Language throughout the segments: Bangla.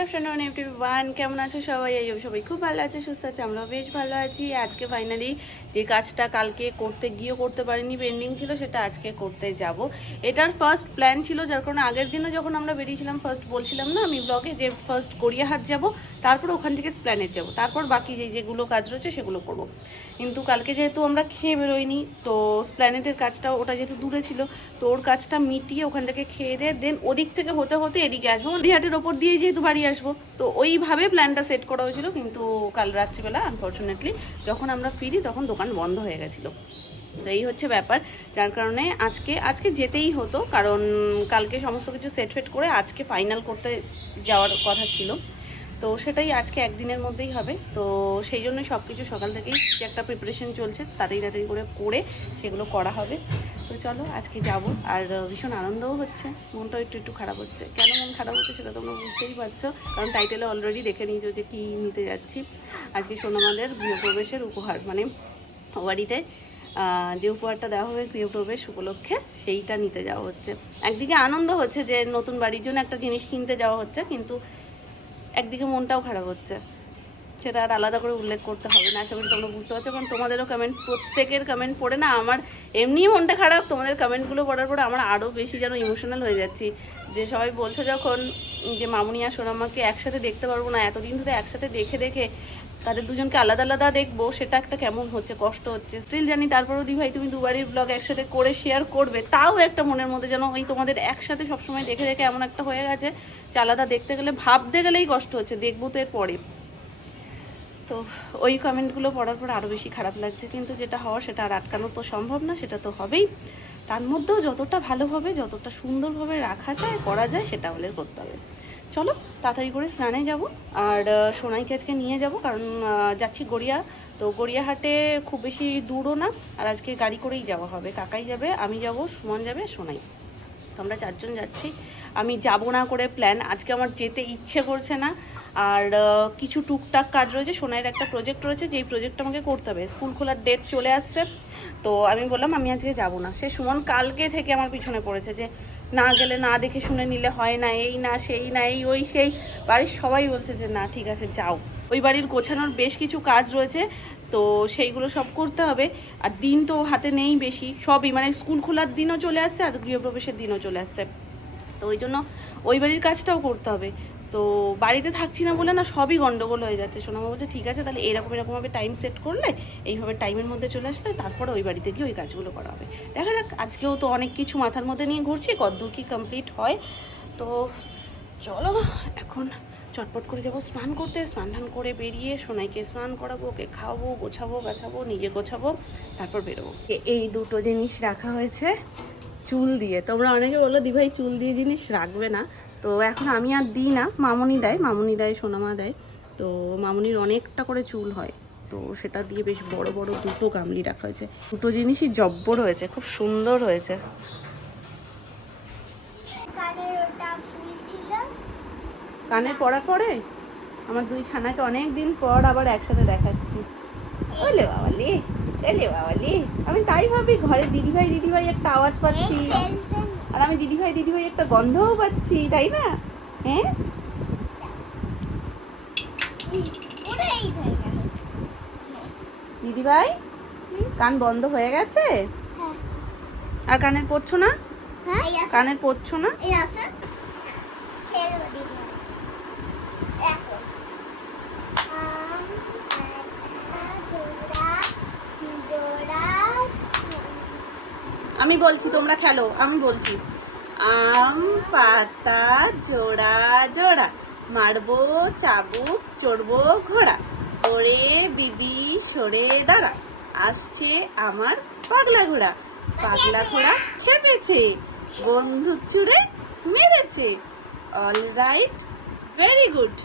आफ्टरनून एवरीवन কেমন আছো সবাই? সবাই খুব ভালো আছে, সুস্থ আছে, আমরাও বেশ ভালো আছি। আজকে ফাইনালি যে কাজটা কালকে করতে গিয়েও করতে পারিনি, পেন্ডিং ছিল, সেটা আজকে করতে যাব। এটার ফার্স্ট প্ল্যান ছিল, যার কারণে আগের দিনও যখন আমরা বেরিয়েছিলাম ফার্স্ট বলছিলাম না আমি ব্লগে যে ফার্স্ট গড়িয়াহাট যাব, তারপর ওখান থেকে স্প্ল্যানেট যাব, তারপর বাকি যেগুলো কাজ রয়েছে সেগুলো করব। কিন্তু কালকে যেহেতু আমরা খেয়ে বেরোইনি, তো স্প্ল্যানেটের কাজটা ওটা যেহেতু দূরে ছিল, তো ওর কাজটা মিটিয়ে ওখান থেকে খেয়ে দিয়ে দেন ওদিক থেকে হতে হতে এদিকে আসবো, গড়িয়াহাটের ওপর দিয়ে যেহেতু বাড়ি আসবো, তো ওইভাবে প্ল্যানটা সেট করা হয়েছিল। কিন্তু কাল রাত্রিবেলা আনফর্চুনেটলি যখন আমরা ফিরি তখন দোকান বন্ধ হয়ে গেছিলো। তো এই হচ্ছে ব্যাপার, যার কারণে আজকে যেতেই হতো, কারণ কালকে সমস্ত কিছু সেট ফেট করে আজকে ফাইনাল করতে যাওয়ার কথা ছিল। তো সেটাই আজকে একদিনের মধ্যেই হবে। তো সেই জন্য সব কিছু সকাল থেকেই যে একটা প্রিপারেশন চলছে, তাড়াতাড়ি করে সেগুলো করা হবে। তো চলো আজকে যাব। আর ভীষণ আনন্দও হচ্ছে, মনটাও একটু খারাপ হচ্ছে। কেন মন খারাপ হচ্ছে সেটা তোমরা বুঝতেই পারছো, কারণ টাইটেলে অলরেডি দেখে নিয়েছো যে কী নিতে যাচ্ছি। আজকে সোনামাদের গৃহপ্রবেশের উপহার, মানে বাড়িতে যে উপহারটা দেওয়া হবে গৃহপ্রবেশ উপলক্ষে, সেইটা নিতে যাওয়া হচ্ছে। একদিকে আনন্দ হচ্ছে যে নতুন বাড়ির জন্য একটা জিনিস কিনতে যাওয়া হচ্ছে, কিন্তু একদিকে মনটাও খারাপ হচ্ছে। সেটা আর আলাদা করে উল্লেখ করতে হবে না, আশা করি তোমরা বুঝতে পারছো। কারণ তোমাদেরও কমেন্ট, প্রত্যেকের কমেন্ট পড়ে না আমার এমনিই মনটা খারাপ, তোমাদের কমেন্টগুলো পড়ার পরে আমার আরও বেশি যেন ইমোশনাল হয়ে যাচ্ছি। যে সবাই বলছো যখন যে মামুনি আর সোনামাকে একসাথে দেখতে পারবো না, এতদিন ধরে একসাথে দেখে দেখে তাদের দুজনকে আলাদা আলাদা দেখবো, সেটা একটা কেমন হচ্ছে, কষ্ট হচ্ছে। স্টিল জানি তারপরেও ভাই তুমি দুবারই ব্লগ একসাথে করে শেয়ার করবে, তাও একটা মনের মধ্যে যেন ওই তোমাদের একসাথে সবসময় দেখে দেখে এমন একটা হয়ে গেছে যে আলাদা দেখতে গেলে, ভাবতে গেলেই কষ্ট হচ্ছে, দেখবো তো এর পরে। তো ওই কমেন্টগুলো পড়ার পর আরও বেশি খারাপ লাগছে, কিন্তু যেটা হওয়ার সেটা আর আটকানো তো সম্ভব না, সেটা তো হবেই। তার মধ্যেও যতটা ভালোভাবে, যতটা সুন্দরভাবে রাখা যায়, করা যায়, সেটা হলে করতে হবে। চলো তাড়াতাড়ি করে স্নানে যাব। আর সোনাইকে আজকে নিয়ে যাব, কারণ যাচ্ছি গড়িয়া। তো গড়িয়াহাটে খুব বেশি দূরও না, আর আজকে গাড়ি করেই যাওয়া হবে। কাকাই যাবে, আমি যাব, সুমন যাবে, সোনাই। তো আমরা চারজন যাচ্ছি। আমি যাব না করে প্ল্যান, আজকে আমার যেতে ইচ্ছে করছে না। আর কিছু টুকটাক কাজ রয়েছে, সোনাইয়ের একটা প্রজেক্ট রয়েছে, যেই প্রজেক্টটা আমাকে করতে হবে। স্কুল খোলার ডেট চলে আসছে, তো আমি বললাম আমি আজকে যাব না। সে সুমন কালকে থেকে আমার পিছনে পড়েছে যে না গেলে, না দেখে শুনে নিলে হয় না, এই না সেই না, এই ওই সেই। বাড়ির সবাই বলছে যে না ঠিক আছে যাও। ওই বাড়ির গোছানোর বেশ কিছু কাজ রয়েছে, তো সেইগুলো সব করতে হবে। আর দিন তো হাতে নেই বেশি, সবই মানে স্কুল খোলার দিনও চলে আসছে আর গৃহপ্রবেশের দিনও চলে আসছে। তো ওই জন্য ওই বাড়ির কাজটাও করতে হবে। তো বাড়িতে থাকছি না বলে না সবই গন্ডগোল হয়ে যাচ্ছে। সোনামা বলছে ঠিক আছে তাহলে এরকমভাবে টাইম সেট করলে, এইভাবে টাইমের মধ্যে চলে আসলে তারপরে ওই বাড়িতে গিয়ে ওই কাজগুলো করা হবে। দেখা যাক, আজকেও তো অনেক কিছু মাথার মধ্যে নিয়ে ঘুরছি, কতদূর কি কমপ্লিট হয়। তো চলো এখন চটপট করে যাবো স্নান করতে। স্নান টান করে বেরিয়ে সোনাইকে স্নান করাবো, ওকে খাওয়াবো, গোছাবো গাছাবো, নিজে গোছাবো, তারপর বেরোবো। এই দুটো জিনিস রাখা হয়েছে চুল দিয়ে। তোমরা অনেকে বললো দিভাই চুল দিয়ে জিনিস রাখবে না, তো এখন আমি আর দিই না, মামুনি দেয়, সোনামা দেয়। তো মামুনির অনেকটা করে চুল হয়, তো সেটা দিয়ে বেশ বড় বড় দুটো গামলি রাখা হয়েছে। দুটো জিনিসই জব্বর হয়েছে, খুব সুন্দর হয়েছে। কানের পড়ার পরে আমার দুই ছানাকে অনেক দিন পর আবার একসাথে দেখাচ্ছি। ওলে বাবালে, এলে বাবালে, আমি তাই ভাবি ঘরে দিদিভাই একটা আওয়াজ পাচ্ছি, আর আমি দিদিভাই একটা গন্ধও পাচ্ছি, তাই না? হ্যাঁ দিদিভাই, কান বন্ধ হয়ে গেছে? আর কানের পড়ছো না? কানের পড়ছো না? আমি বলছি তোমরা খেলো, আমি বলছি আম পাতা জোড়া জোড়া, মারবো চাবুক চড়বো ঘোড়া, ওরে বিবি সরে দাঁড়া, আসছে আমার পাগলা ঘোড়া, পাগলা ঘোড়া খেপেছে, বন্দুক ছুড়ে মেরেছে, অল রাইট ভেরি গুড।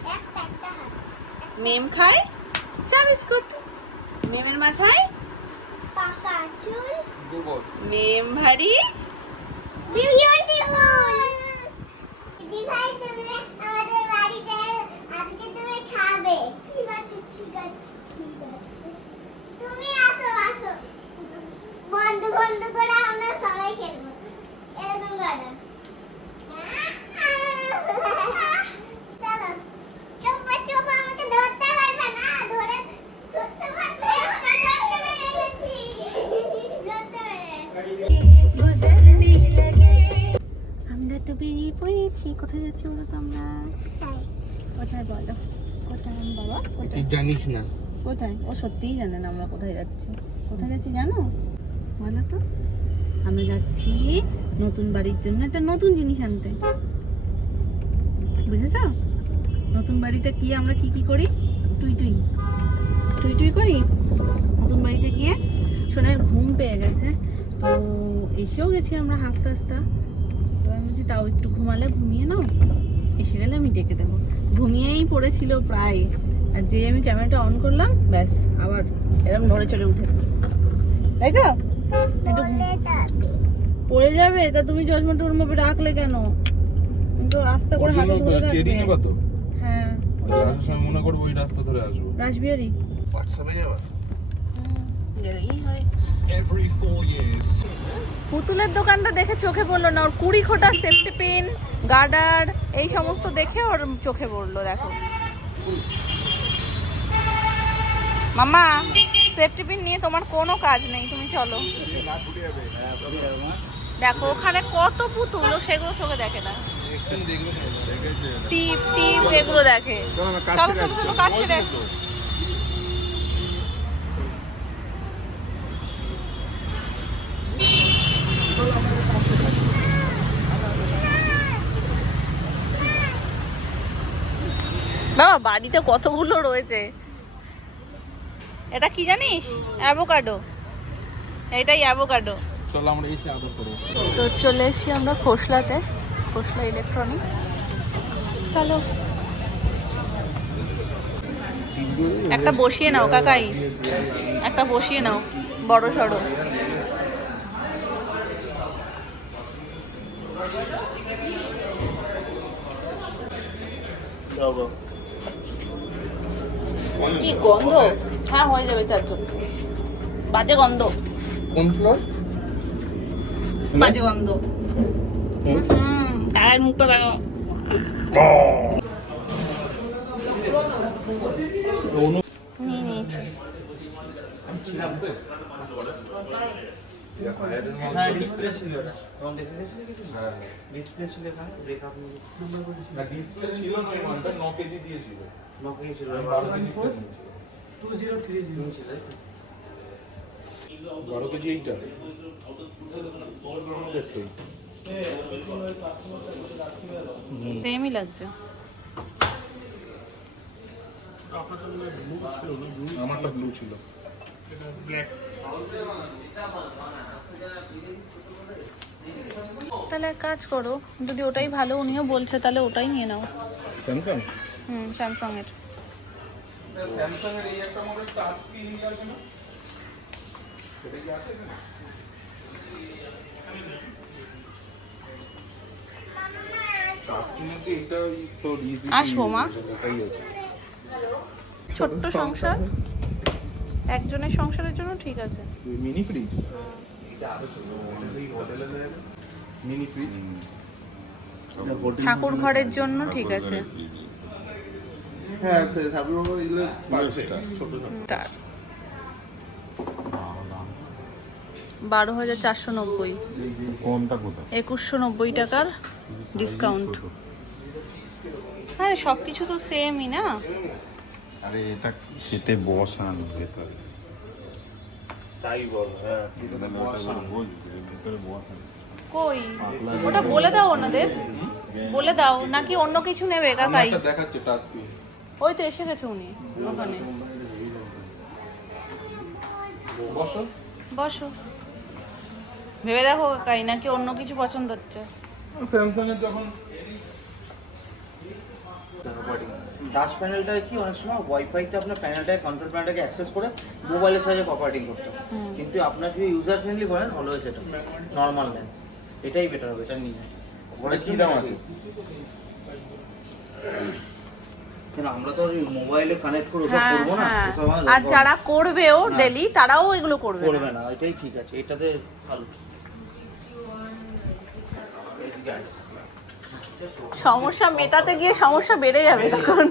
মেম খায় চা বিস্কুট, মেমের মাথায় পাকা চুল, মেম ভারী বিউটিফুল। দিদিভাই তুমি আমাদের বাড়িতে আজকে তুমি খাবে। ঠিক আছে তুমি আসো বন্ধু করে আমরা সবাই খেলবো, এরকম করে। চলো কোথায় বলো, কোথায় বাবা, তুই কোথায় জানিস না কোথায়? ও সত্যিই জানে না আমরা কোথায় যাচ্ছি। কোথায় যাচ্ছি জানো? বলো তো। আমরা যাচ্ছি নতুন বাড়ির জন্য একটা নতুন জিনিস আনতে, বুঝেছ? নতুন বাড়িতে গিয়ে আমরা কি কি করি? টুই টুই টুই টুই করি। নতুন বাড়িতে গিয়ে সোনার ঘুম পেয়ে গেছে, তো এসেও গেছি আমরা হাফ রাস্তা। তো আমি বলছি তাও একটু ঘুমালে ঘুমিয়ে নাও, এসে গেলে আমি ডেকে দেবো। ঘুমিয়েই পড়েছিল প্রায়, আর যে আমি ক্যামেরাটা অন করলাম ব্যাস আবার এরকম নড়ে চড়ে উঠেছে, তাই তো? একটু পড়ে যাবে তা তুমি চশমা টশমা রাখলে কেন? কিন্তু আস্তে করে হাতে ধরে রাখবে। হ্যাঁ, মনে করবো ওই রাস্তা ধরে আসবো। রাসবিহারী হোয়াটসঅ্যাপে যাওয়া গেলেই হয়। পুতুলের দোকানটা দেখে চোখে পড়লো না, ওর 20 খোটা সেফটি পিন, গার্ডার, এই সমস্ত দেখে ওর চোখে পড়লো। দেখো মামা, সেফটি পিন নিয়ে তোমার কোনো কাজ নেই, তুমি চলো। দেখো ওখানে কত পুতুল, ও সেগুলো চোখে দেখে না। টিপ টিপ এগুলো দেখে। চলো চলো চলো কাছে দেখো। বাবা বাড়িতে কতগুলো রয়েছে। এটা কি জানিস? অ্যাভোকাডো, এটাই অ্যাভোকাডো। চলো আমরা এসে আদর করবো। তো চলে এসেছি আমরা খোসলাতে, খোসলা ইলেকট্রনিক্স। চলো একটা বসিয়ে নাও কাকাই, একটা বসিয়ে নাও বড় সড়ো। কি গন্ধ! হ্যাঁ হয়ে যাবে 4 জন। বাজে গন্ধ, কোন ফ্লোর? বাজে গন্ধ। গায়ের মুখটা দেখো। নিয়ে নিয়েছি। ডিসপ্লে ছিল এখানে ব্রেকআপ না ডিসপ্লে ছিল না, এই মালটা 9 কেজি দিয়েছিল। 9 কেজি ছিল, 12 কেজি নিয়েছিল। 2030 ছিল। 12 কেজি এইটা সেমই লাগছে। আমারটা ব্লু ছিল। তাহলে এক কাজ করো, যদি ওটাই ভালো উনিও বলছে তাহলে ওটাই নিয়ে নাও। স্যামসাং স্যামসাং এর। স্যামসাং এর এই একটা মডেল টাচ স্ক্রিন আছে না, সেটা কি আছে না? টাচ স্ক্রিনের যে এটা তো ইজি। আসবো মা। এটাই আছে। ছোট্ট সংসার, একজনের সংসারের জন্য ঠিক আছে। মিনি ফ্রিজ, মিনি ফ্রিজ ঠাকুর ঘরের জন্য ঠিক আছে। হ্যাঁ ঠাকুর বাবা এগুলো পারফেক্ট, ছোট ছোট। 12,490, কোনটা কোথায়? 2,190 টাকার ডিসকাউন্ট। হ্যাঁ সব কিছু তো সেমই না। আরে এটা খেতে বসান ভেতরে, তাই বল। হ্যাঁ ভেতরে বসান। কই ওটা বলে দাও ওনাদের, বলে দাও নাকি অন্য কিছু নেবে কাকাই? আমারটা দেখাচ্ছে টাচ স্ক্রিন। ওই তো এসে গেছে উনি ওখানে। বসো বসো, ভেবে দেখো কাকাই নাকি অন্য কিছু পছন্দ হচ্ছে। স্যামসাং এর যখন টাচ প্যানেলটা কি অনেক সময় ওয়াইফাইতে আপনার প্যানেলটাকে কন্ট্রোল প্যানেলটাকে অ্যাক্সেস করে মোবাইলের সাহায্যে অপারেটিং করতে হয়। কিন্তু আপনার যদি ইউজার ফ্রেন্ডলি করেন অলওয়েজ এটা নর্মাল নেন, এটাই বেটার হবে, এটা নিয়ে ওটা কি দাম আছে? কেন আমরা তো মোবাইলে কানেক্ট করে ওসব হ্যাঁ করবো না, হ্যাঁ, ওসব আমার আর যারা করবেও না। ডেলি তারাও এগুলো করবে না। করবে না, এটাই ঠিক আছে, এটাতে ভালো। সমস্যা মেটাতে গিয়ে সমস্যা বেড়ে যাবে তখন।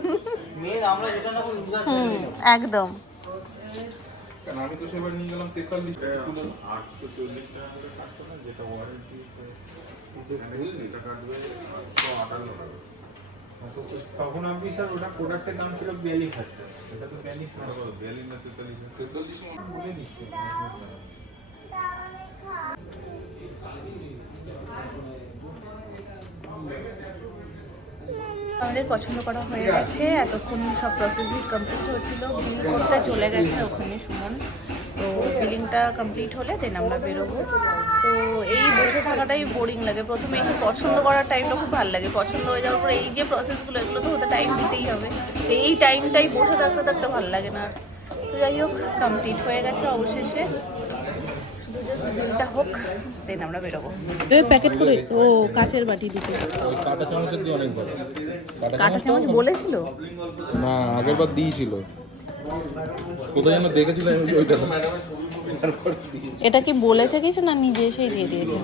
মেন আমরা যেটা নেবো ইউজার একদম। কারণ আমি তো সেবার নিয়ে গেলাম 43 কিলো 840 টাকা করে কাটছে না, যেটা ওয়ারেন্টি এটা কাটবে 858 টাকা। তখন আপনি স্যার ওটা প্রোডাক্টের নাম ছিল বেলি ফ্যাক্টর, এটা তো বেলি ফ্যাক্টর বেলি না তেতাল্লিশ বলে নিচ্ছে। আমাদের পছন্দ করা হয়ে গেছে, এতক্ষণ সব প্রসেসই কমপ্লিট হচ্ছিল, বিল করতে চলে গেছে ওখানে সুমন। তো বিলিংটা কমপ্লিট হলে দেন আমরা বেরোবো। তো এই বসে থাকাটাই বোরিং লাগে, প্রথমে এসে পছন্দ করার টাইমটা খুব ভালো লাগে, পছন্দ হয়ে যাওয়ার পরে এই যে প্রসেসগুলো এগুলো তো হতে টাইম দিতেই হবে, তো এই টাইমটাই বসে থাকতে থাকতে ভালো লাগে না। তো যাই হোক কমপ্লিট হয়ে গেছে অবশেষে, শুধু জাস্ট বিলটা হোক দেন আমরা বেরোবো। প্যাকেট করে ও কাচের বাটি দিতে, কাঁটা চামচের দিয়ে অনেক বড় কাঁটা চামচ বলেছিল না, আগের বার দিয়েছিল, কোথায় যেন দেখেছিল ওইটা। এটা কি বলেছে কিছু না নিজে এসেই দিয়ে দিয়েছে?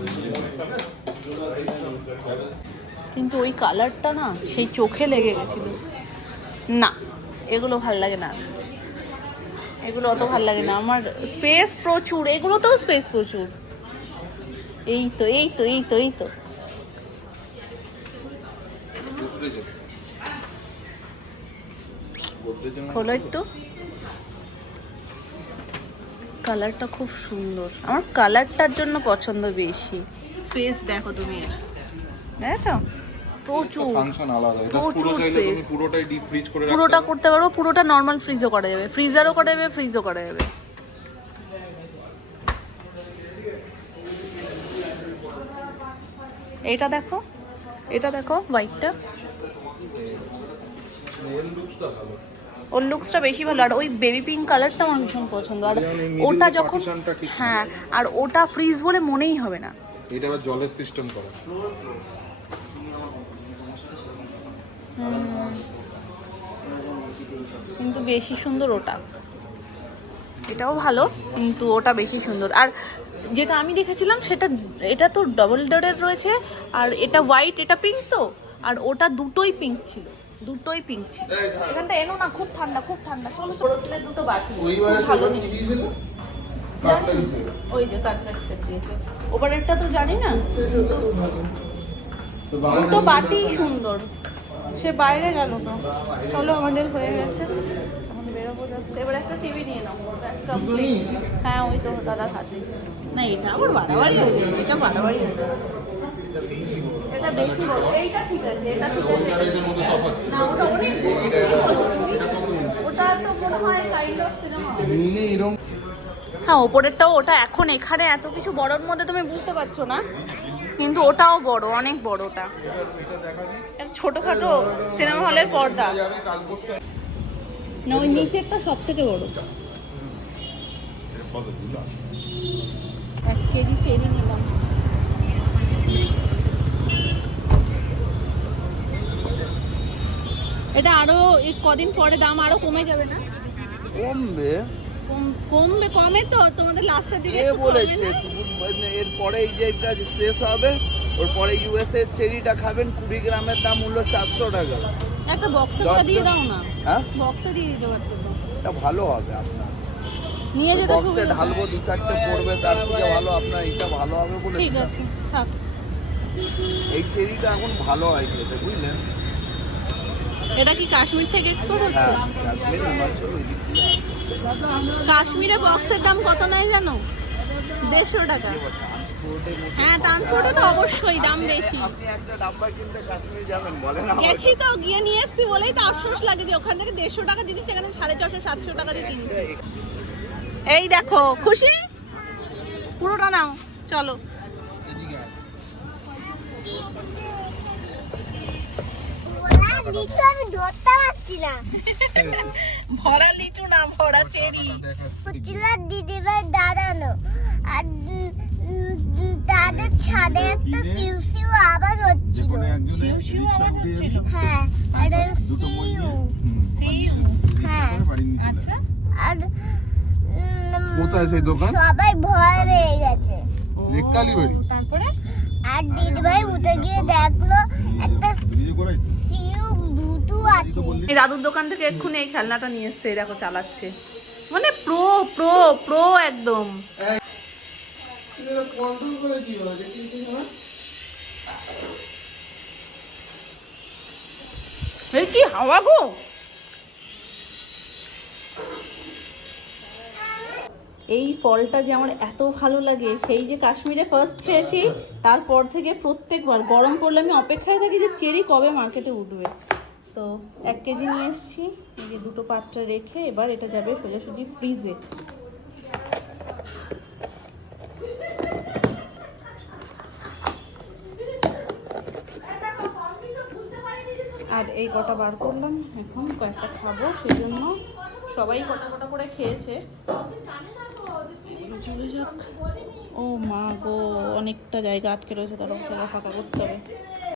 কিন্তু ওই কালারটা না সেই চোখে লেগে গেছিল। না এগুলো ভাল লাগে না, এগুলো অত ভাল লাগে না আমার। স্পেস প্রচুর, এগুলোতেও স্পেস প্রচুর। এই তো এই তো এই তো এই তো খোলো একটু। কালারটা খুব সুন্দর, আমার কালারটার জন্য পছন্দ বেশি। স্পেস দেখো তুমি, এর দেখছো প্রচুর ফাংশন আলাদা, এটা প্রচুর পুরো চাইলে space। তুমি পুরোটাই ডিপ ফ্রিজ করে রাখতে পুরোটা পারো। করতে পারবো, পুরোটা নর্মাল ফ্রিজও করা যাবে, ফ্রিজারও করা যাবে, ফ্রিজও করা যাবে। এটা দেখো, এটা দেখো হোয়াইটটা, ওর লুকসটা বেশি ভালো। আর ওই বেবি পিঙ্ক কালারটা আমার ভীষণ পছন্দ। আর ওটা যখন, হ্যাঁ, আর ওটা ফ্রিজ বলে মনেই হবে না। এটা আবার জলের সিস্টেম করা। কিন্তু বেশি সুন্দর ওটা, এটাও ভালো কিন্তু ওটা বেশি সুন্দর। আর যেটা আমি দেখেছিলাম সেটা, এটা তো ডবল ডোরের রয়েছে, আর এটা হোয়াইট এটা পিঙ্ক, তো আর ওটা দুটোই পিঙ্ক ছিল, দুটোই পিঙ্ক ছিল। এখানটা এনো না, খুব ঠান্ডা খুব ঠান্ডা। চলো পরোসিলের দুটো বাটি, ওইবারে খুব ভালো সেটা কি জিনিস। দিয়েছিল? Cutlery set. ওই যে কাটলারি সেট দিয়েছে, ওপারেরটা তো জানি না। দুটো বাটি সুন্দর, সে বাইরে গেল না। চলো আমাদের হয়ে গেছে, এখন বেরোবো জাস্ট। এবার একটা টিভি নিয়ে নাও, ব্যাস complete। হ্যাঁ ওই তো দাদার হাতে। না এটা আমার বাড়াবাড়ি হয়ে যাবে, এটা বাড়াবাড়ি হয়ে যাবে, এটা বেশি বড়। এইটা ঠিক আছে, এটা ঠিক আছে। না ওটা অনেক বড়। ওটা তো মনে হয় কাইন্ড অফ সিনেমা। মিনি এরকম হ্যাঁ ওপরেরটাও, ওটা এখন এখানে এত কিছু বড়র মধ্যে তুমি বুঝতে পারছো না, কিন্তু ওটাও বড়, অনেক বড়। ওটা একটা ছোটখাটো সিনেমা হলের পর্দা না, ওই নিচেরটা সব থেকে বড়। 1 কেজি চেরি নিলাম। এটা আরো কদিন পরে দাম আরো কমে যাবে না? কমবে। কমবে, কমে তো তোমাদের লাস্টের দিকে কে একটু কমে বলেছে? না? এরপরে এই যে এটা শেষ হবে, ওর পরে ইউএস এর চেরিটা খাবেন, 20 গ্রামের দাম মূল্য 400 টাকা। একটা বক্সটা 10 দিয়ে দাও না, হ্যাঁ বক্সে দিয়ে দিতে পারতো তো, এটা ভালো হবে আপনার। নিয়ে যেতে বক্সে সুবিধা। ঢালবো 2-4টে পড়বে, তার থেকে ভালো আপনার এটা ভালো হবে বলে ঠিক দিলাম। আছে থাক। এই চেরিটা এখন ভালো হয় খেতে, বুঝলেন? এটা কি কাশ্মীর থেকে এক্সপোর্ট হচ্ছে? হ্যাঁ, কাশ্মীর হিমাচল ওই দিক দিয়ে আসে। কাশ্মীরে বক্সের দাম কত নাই জানো? 150 টাকা। হ্যাঁ ট্রান্সপোর্টে তো অবশ্যই দাম বেশি। আপনি একটা ডাব্বা কিনতে কাশ্মীর যাবেন বলেন আমাকে? গেছি তো, গিয়ে নিয়ে এসছি বলেই তো আফসোস লাগে যে ওখান থেকে 150 টাকা জিনিসটা এখানে 450-700 টাকা দিয়ে কিনছি। এই দেখো খুশি, পুরোটা নাও চলো। লিচু আমি ধরতে পারছি না। ভরা লিচু না, ভরা চেরি। হচ্ছিল দিদিভাই দাঁড়ানো, আর তাদের ছাদে একটা সিউ সিউ আওয়াজ হচ্ছিল। শিউ শিউ আওয়াজ হচ্ছিল। হ্যাঁ, আর সিউ, সিউ। হ্যাঁ, আচ্ছা আর কোথায় সেই দোকান? সবাই ভয় পেয়ে গেছে। লেককালি বাড়ি। তারপরে আর দিদিভাই উঠে গিয়ে দেখলো একটা সিউ ভুতু আছে। এই দাদুর দোকান থেকে এক্ষুনি এই খেলনাটা নিয়ে এসছে, এই দেখো চালাচ্ছে, মানে প্রো প্রো প্রো একদম। কন্ট্রোল করে কি হয় দেখি কি হয়। এই কি হাওয়া গো! এই ফলটা যে আমার এত ভালো লাগে, সেই যে কাশ্মীরে ফার্স্ট খেয়েছি তারপর থেকে প্রত্যেকবার গরম পড়লে আমি অপেক্ষায় থাকি যে চেরি কবে মার্কেটে উঠবে। তো 1 কেজি নিয়ে এসেছি, এই যে 2টো পাত্রে রেখে এবার এটা যাবে সোজাসুজি ফ্রিজে। আর এই কটা বার করলাম, এখন কয়েকটা খাবো, সেই জন্য সবাই কটা কটা করে খেয়েছে। চলে যাক। ও মা গো, অনেকটা জায়গা আটকে রয়েছে, তারপর সেটা ফাঁকা করতে হবে।